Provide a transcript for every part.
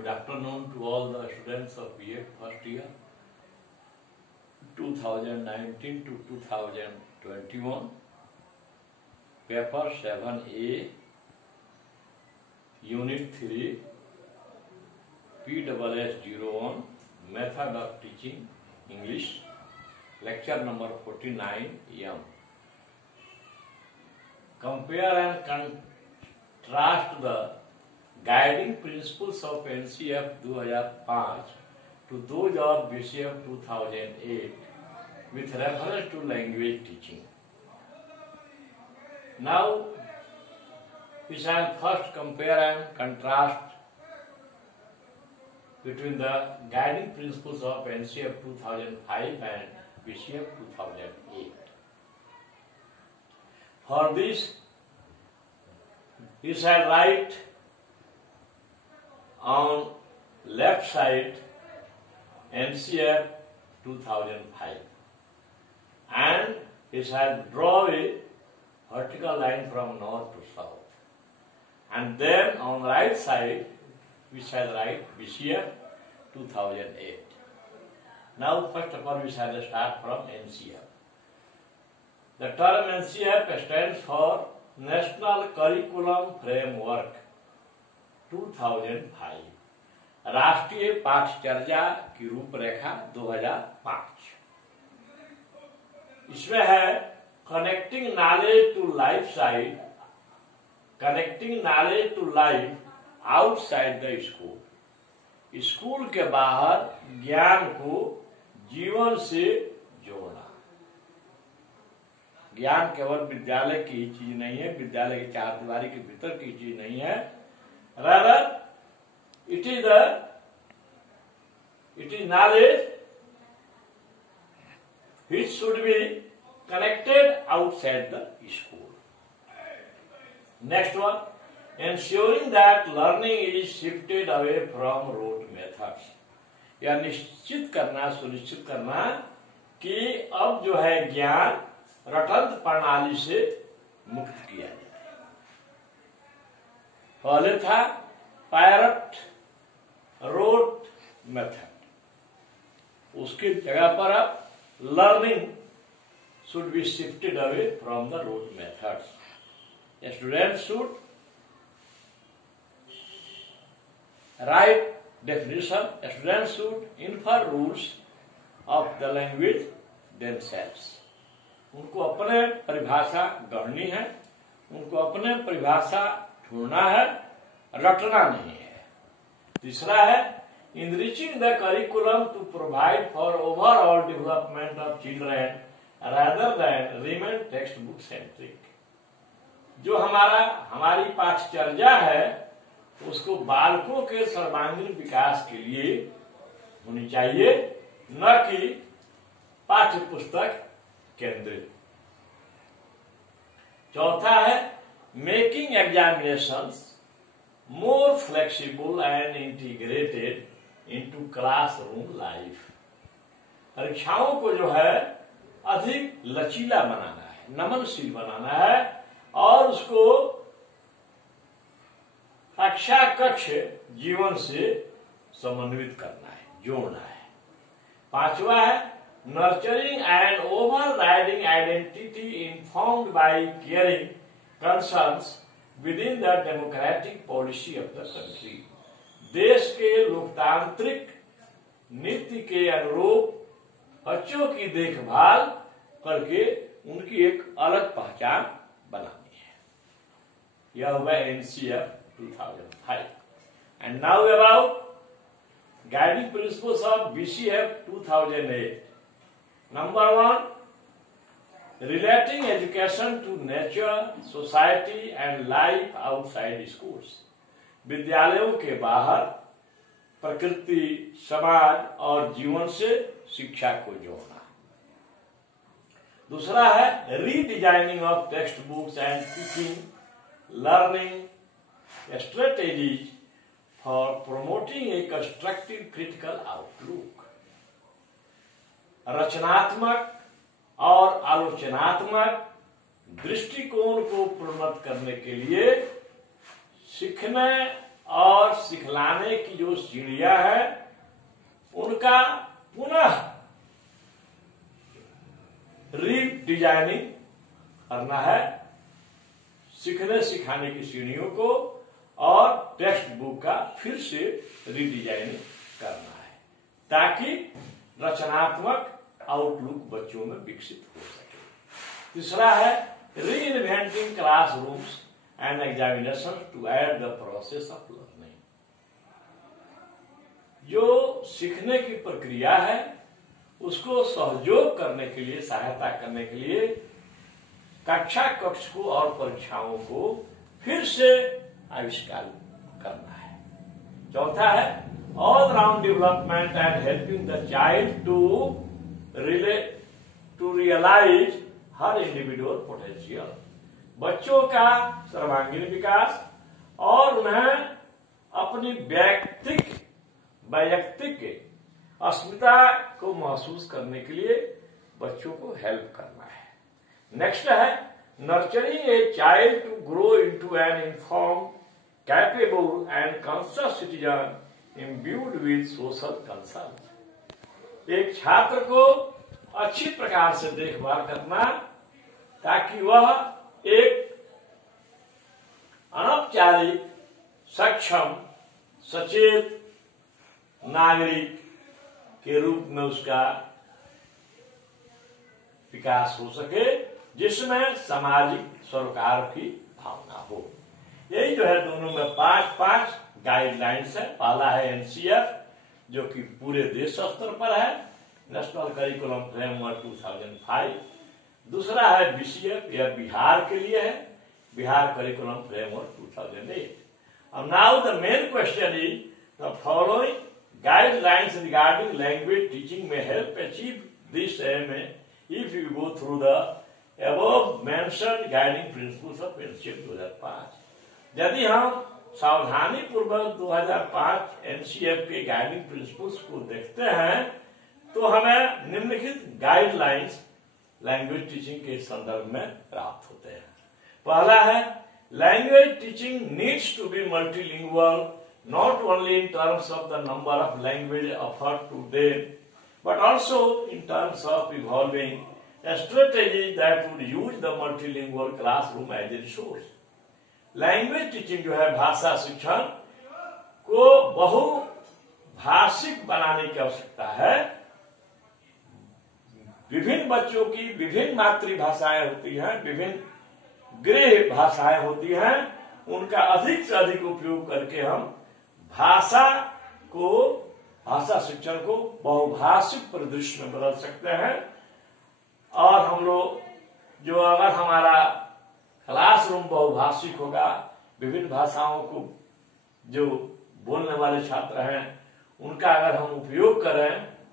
Good afternoon to all the students of BA first year 2019 to 2021. Paper 7A, Unit 3, PSS01, Method of Teaching English, Lecture number 49M. Compare and contrast the guiding principles of NCF 2005 to those of BCF 2008 with reference to language teaching. Now, we shall first compare and contrast between the guiding principles of NCF 2005 and BCF 2008. For this, we shall write on left side NCF 2005 and we shall draw a vertical line from north to south, and then on right side we shall write BCF 2008. Now first of all we shall start from NCF. The term NCF stands for National Curriculum Framework 2005, राष्ट्रीय पाठ्यचर्या की रूपरेखा 2005। इसमें है connecting knowledge to life side, connecting knowledge to life outside the school, school के बाहर ज्ञान को जीवन से जोड़ना। ज्ञान केवल विद्यालय की ही चीज नहीं है, विद्यालय की चार दीवारी के भीतर की चीज नहीं है, rather it is knowledge which should be connected outside the school. Next one, ensuring that learning is shifted away from rote methods. यह निश्चित करना, सुनिश्चित करना कि अब जो है ज्ञान रटंत प्रणाली से मुक्त किया जाए। पहले था पायरट रोट मेथड, उसकी जगह पर अब learning should be shifted away from the rote methods. Student should write definition, student should infer rules of the language themselves. उनको अपने परिभाषा गढ़नी है, उनको अपने परिभाषा ढूंढना है, रटना नहीं है. तीसरा है enriching the curriculum to provide for overall development of children rather than remain text book centric. जो हमारी पाठ्यचर्या है उसको बालकों के सर्वांगीण विकास के लिए होनी चाहिए, न कि पाठ्य पुस्तक केंद्रित. चौथा है making examinations more flexible and integrated into classroom life. परीक्षाओं को जो है अधिक लचीला बनाना है, नमनशील बनाना है और उसको कक्षा कक्ष जीवन से समन्वित करना है, जोड़ना है. पांचवा है nurturing and overriding identity informed by caring concerns within the democratic policy of the country. देश के लोकतांत्रिक नीति के अनुरूप बच्चों की देखभाल करके उनकी एक अलग पहचान बनानी है. यह हुआ NCF 2005. And now about guiding principles of BCF 2008. Number 1, relating education to nature, society and life outside schools. विद्यालयों के बाहर प्रकृति, समाज और जीवन से शिक्षा को जोड़ना. दूसरा है redesigning of text books and teaching learning strategies for promoting A constructive critical outlook. रचनात्मक और आलोचनात्मक दृष्टिकोण को प्रोन्नत करने के लिए सीखने और सिखलाने की जो सीढ़ियां है उनका पुनः रीडिजाइनिंग करना है, सीखने सिखाने की सीढ़ियों को और टेक्स्ट बुक का फिर से रीडिजाइनिंग करना है ताकि रचनात्मक आउटलुक बच्चों में विकसित हो सके। तीसरा है reinventing classrooms and examination to aid the process of learning. जो सीखने की प्रक्रिया है उसको सहयोग करने के लिए, सहायता करने के लिए कक्षा कक्ष को और परीक्षाओं को फिर से आविष्कार करना है। चौथा है all round development and helping the child to realise her individual potential. बच्चों का सर्वांगीण विकास और उन्हें अपनी वैयक्तिक अस्मिता को महसूस करने के लिए बच्चों को हेल्प करना है। नेक्स्ट है nurturing a child to grow into an inform capable and conscious citizen imbued with social concern. एक छात्र को अच्छी प्रकार से देखभाल करना ताकि वह एक अनौपचारिक, सक्षम, सचेत नागरिक के रूप में उसका विकास हो सके जिसमें सामाजिक सरोकार की भावना हो। यही जो है दोनों में 5 गाइडलाइंस है। पहला है एनसीएफ जो कि पूरे देश स्तर पर है, नेशनल करिकुलम फ्रेमवर्क 2005। दूसरा है बीसीएफ, यह बिहार के लिए है, बिहार करिकुलम फ्रेमवर्क 2008। अब now the main question is the following guidelines regarding language teaching may help achieve this aim if you go through the above mentioned guiding principles of NCF 2005। यदि हम सावधानी पूर्वक 2005 NCF के गाइडिंग प्रिंसिपल्स को देखते हैं तो हमें निम्नलिखित गाइडलाइंस लैंग्वेज टीचिंग के संदर्भ में प्राप्त होते हैं। पहला है language teaching needs to be multilingual not only in terms of the number of language offered to them, but also in terms of evolving a strategy that would use the multilingual classroom as a resource। Language teaching जो है भाषा शिक्षण को बहुभाषिक बनाने की आवश्यकता है। विभिन्न बच्चों की विभिन्न मातृभाषाएं होती हैं, विभिन्न गृह भाषाएं होती हैं, उनका अधिक से अधिक उपयोग करके हम भाषा शिक्षण को बहुभाषिक परिदृश्य में बदल सकते हैं। और हम लोग जो अगर हमारा क्लासरूम बहुभाषिक होगा, विभिन्न भाषाओं को जो बोलने वाले छात्र हैं उनका अगर हम उपयोग करें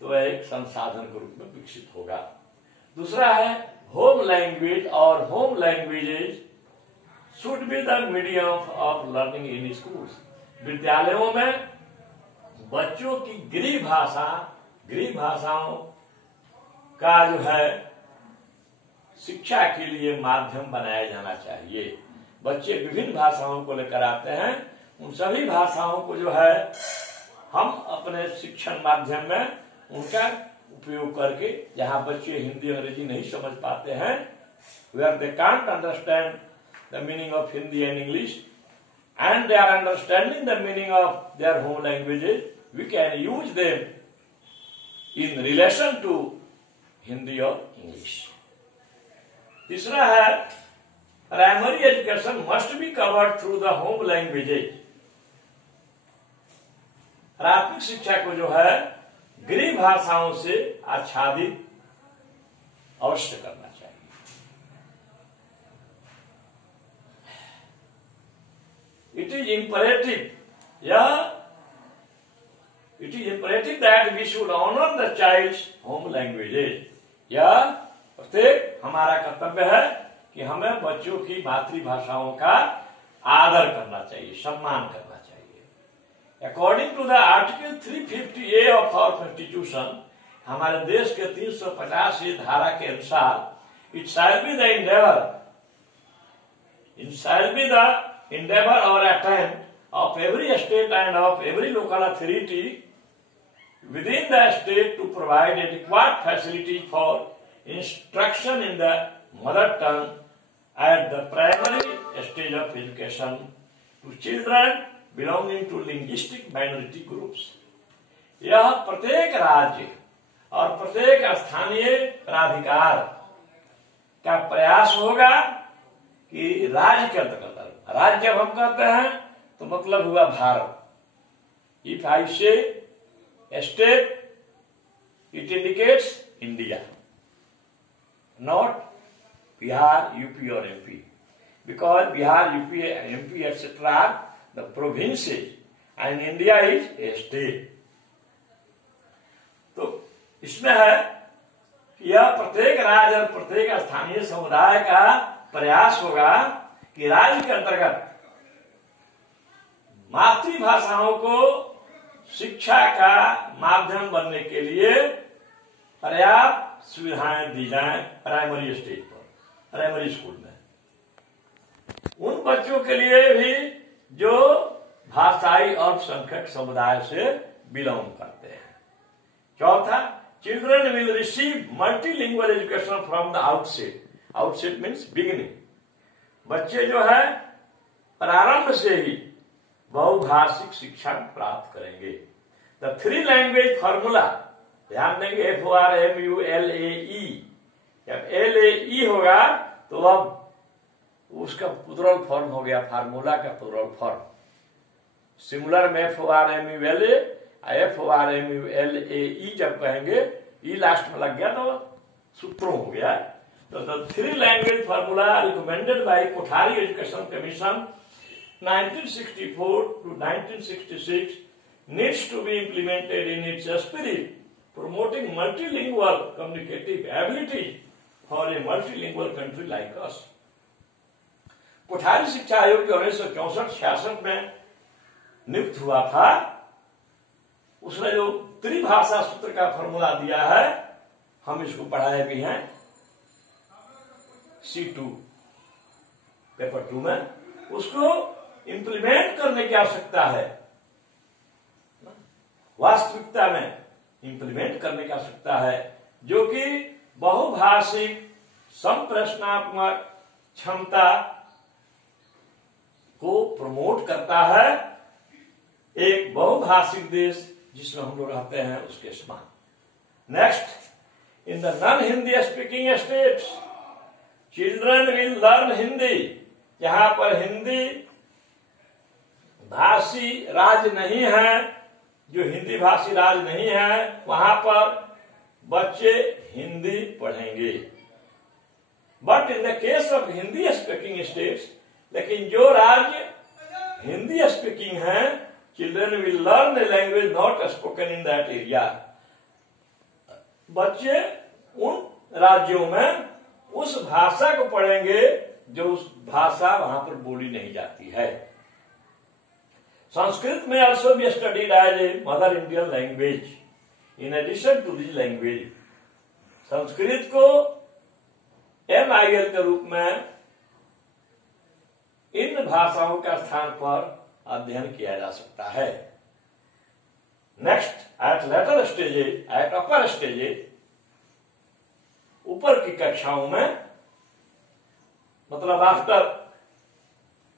तो एक संसाधन के रूप में विकसित होगा। दूसरा है होम लैंग्वेज और home languages should be the medium of learning in schools. विद्यालयों में बच्चों की गृह भाषाओं का जो है शिक्षा के लिए माध्यम बनाया जाना चाहिए। बच्चे विभिन्न भाषाओं को लेकर आते हैं, उन सभी भाषाओं को जो है हम अपने शिक्षण माध्यम में उनका उपयोग करके, जहां बच्चे हिंदी अंग्रेजी नहीं समझ पाते हैं, where they can't understand the meaning of Hindi and English and they are understanding the meaning of their home languages, we can use them in relation to Hindi or English। तीसरा है primary education must be covered through the home languages. प्राथमिक शिक्षा को जो है गृह भाषाओं से आच्छादित अवश्य करना चाहिए। It is imperative that we should honor the child's home languages। यह प्रत्येक हमारा कर्तव्य है कि हमें बच्चों की मातृभाषाओं का आदर करना चाहिए, सम्मान करना चाहिए। According to the article 350A of our constitution, हमारे देश के 350 धारा के अनुसार it shall be the endeavor or attempt of every state and of every local authority within the state to provide adequate facilities for instruction in the mother tongue at the primary stage of education to children belonging to linguistic minority groups. यह प्रत्येक राज्य और प्रत्येक स्थानीय प्राधिकार का प्रयास होगा कि राज्य के अंतर्गत, राज्य जब हम कहते हैं तो मतलब हुआ Bharat. If I say state, it indicates India, not Bihar, UP और MP, because Bihar, UP, MP etcetera are the provinces and India is a state. तो इसमें है कि यह प्रत्येक राज्य और प्रत्येक स्थानीय समुदाय का प्रयास होगा कि राज्य के अंतर्गत मातृभाषाओं को शिक्षा का माध्यम बनने के लिए पर्याप्त सुविधाएं दी जाएं. प्राइमरी स्टेज पर, प्राइमरी स्कूल में उन बच्चों के लिए भी जो भाषाई अल्पसंख्यक समुदाय से बिलोंग करते हैं. चौथा, children will receive multilingual education from the outset. Outset means beginning. बच्चे जो है प्रारंभ से ही बहुभाषिक शिक्षा प्राप्त करेंगे. द 3 लैंग्वेज फॉर्मूला, ध्यान देंगे, FORMULAE. जब LAE होगा तो अब उसका प्लूरल फॉर्म हो गया, फार्मूला का प्लूरल फॉर्म. सिंगुलर में FORMULA, FORMULAE जब कहेंगे, ई लास्ट में लग गया तो सूत्रों हो गया. तो the 3 language formula recommended by Kothari education commission 1964 to 1966 needs to be implemented in its spirit, promoting multilingual communicative ability for a multilingual country like us. Kothari शिक्षा आयोग जो 1964-66 में नियुक्त हुआ था, उसने जो त्रिभाषा सूत्र का फॉर्मूला दिया है, हम इसको पढ़ाए भी हैं C2 पेपर 2 में. उसको इंप्लीमेंट करने की आवश्यकता है, वास्तविकता में इंप्लीमेंट करने की आवश्यकता है, जो कि बहुभाषिक संप्रश्नात्मक क्षमता को प्रमोट करता है. एक बहुभाषिक देश जिसमें हम लोग रहते हैं उसके समान. Next, in the non Hindi speaking states children will learn Hindi. जहां पर हिंदी भाषी राज्य नहीं है, जो हिंदी भाषी राज्य नहीं है, वहां पर बच्चे हिंदी पढ़ेंगे. But in the case of Hindi speaking states, लेकिन जो राज्य हिंदी स्पीकिंग है, children will learn a language not spoken in that area. बच्चे उन राज्यों में उस भाषा को पढ़ेंगे जो उस भाषा वहां पर बोली नहीं जाती है. संस्कृत में also be studied as a mother Indian language. In addition to this language, Sanskrit को MIL के रूप में इन भाषाओं का स्थान पर अध्ययन किया जा सकता है. Next, at later stages, at upper stages, ऊपर की कक्षाओं में, मतलब after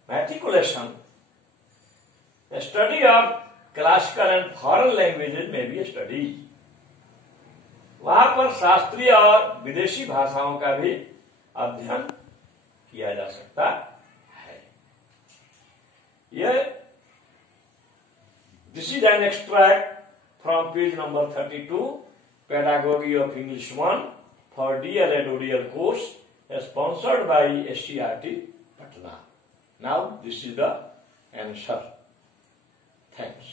matriculation, study of classical and foreign languages में भी स्टडी. वहां पर शास्त्रीय और विदेशी भाषाओं का भी अध्ययन किया जा सकता है. यह this is an extract from page number 32, pedagogy of English 1 for DLED ODL course sponsored by SCRT Patna. Now this is the answer. Thanks.